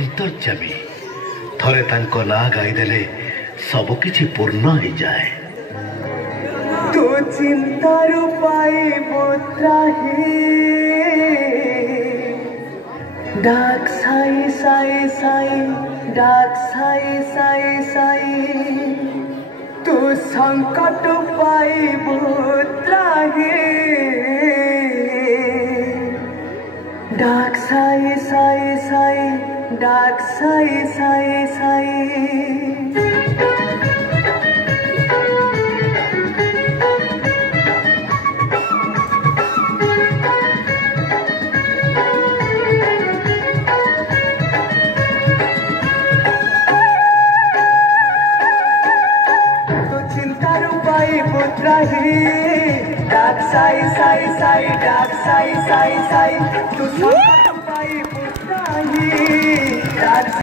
अंतर्जामी थरे तांको ना गाईदेले सबकिछि पूर्ण हो जाए। तू चिंतार पाइबो त्राही डाक साई साई साई डाक साई साई साई तू संकट पाइबो त्राही डाक साई साई साई डाक साई साई साई। डाक साई साई साई डाक साई साई साई तू संकट पाई पुत्राही